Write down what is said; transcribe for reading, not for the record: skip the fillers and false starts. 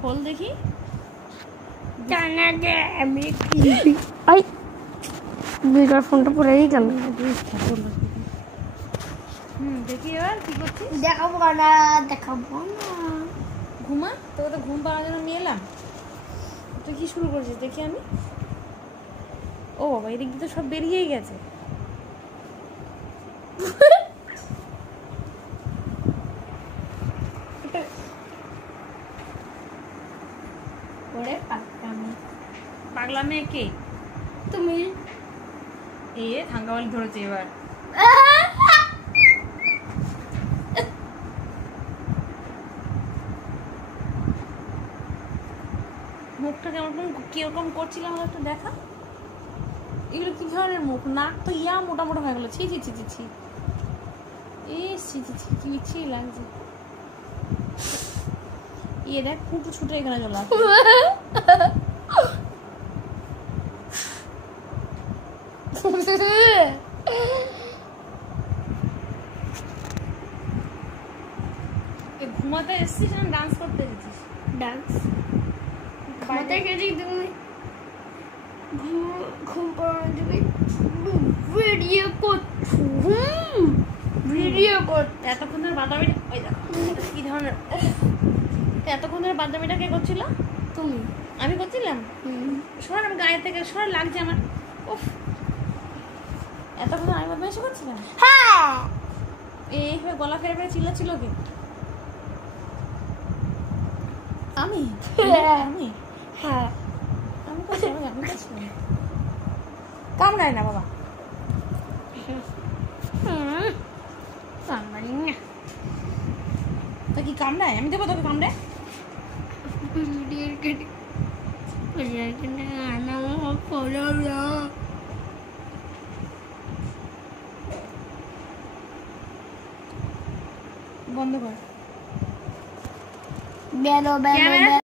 খোল দেখি। জানা যে আমি আই বিগার ফোনটা পড়েই গেল। দেখি এবার কি করছিস? দেখাবো না, দেখাবো না। ঘুমা, তোকে তো ঘুম পাড়ানোর জন্য নিয়ে এলাম। তুই কি শুরু করছিস দেখি আমি। ও বাবা, এদিক দিয়ে তো সব বেরিয়েই গেছে। পাগলা মেয়ে কে? তুমি। এ থাঙ্গাওয়ালি ধরেছে এবার। মুখটা কেমন কিরকম করছিলাম একটা দেখা। এগুলো কি ধরনের মুখ? নাক তো ইয়া মোটা মোটা হয়ে গেলো। ছি ছি ছি ছি ছি, ছি ছি ছি, কি ছি লাগছে। ইয়ে দেখ, ফুটু ছুটে এখানে চলে আসছে। ঘুমাতে এসেছিস না ডান্স করতে এসেছিস? ডান্স ঘুমাতে গেছি। তুমি ঘুম পাড়ানোর জন্য ভিডিও করছো। ভিডিও করতে এতক্ষণ ধরে বাদামিটা, ওই দেখো কি ধরনের। এতক্ষণ ধরে বাদামিটা কে করছিল? তুমি। আমি করছিলাম? সর, আমি গায়ে থেকে সর, লাগছে আমার। উফ, এতক্ষণ আমি বদমাইশি করছিলাম। হ্যাঁ, এইভাবে গলা ফেরে ফেরে চিল্লাচ্ছিল কে? আমি আমি হ্যাঁ, আমি করছিলাম, আমি করছিলাম। কামড়ায় না বাবা। তা কি কামড়ায়? আমি দেবো তোকে কামড়ে? বন্ধ কর। বেরো বেরো।